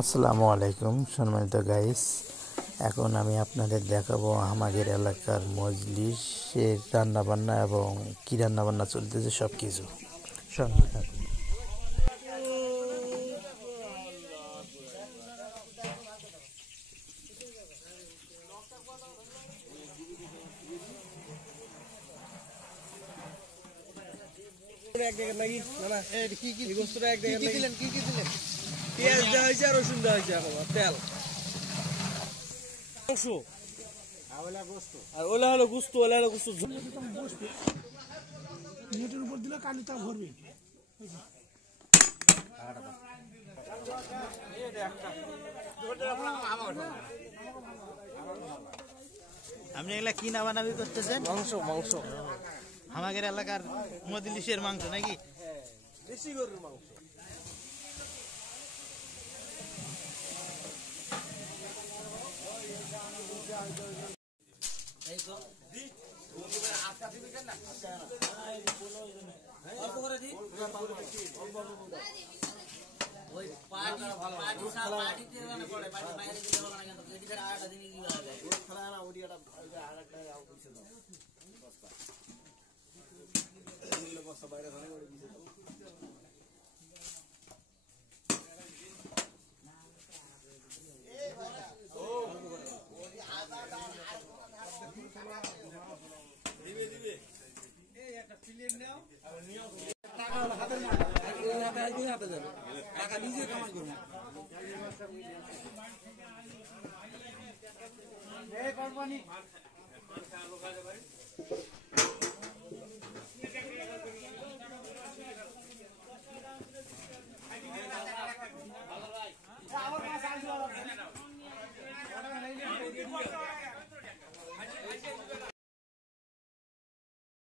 আসসালামু আলাইকুম সম্মানিত গাইস। এখন আমি আপনাদের দেখাবো আমাদের এলাকার মজলিসের রান্নাবান্না এবং কী রান্নাবান্না চলতেছে সব কিছু সঙ্গে থাকুন। পেঁয়াজ দেওয়া হয়েছে আর রসুন দেওয়া হয়েছে এখন তেল আর ওলা হলো গুস্ত নেটের উপর দিলে কালিটা ভরবে। আপনি এগুলা কি নামানাবি করতেছেন? মাংস আমাদের এলাকার মজলিসের মাংস নাকি? দেশি গরুর মাংস। টাকা নিজে কামাই করবো।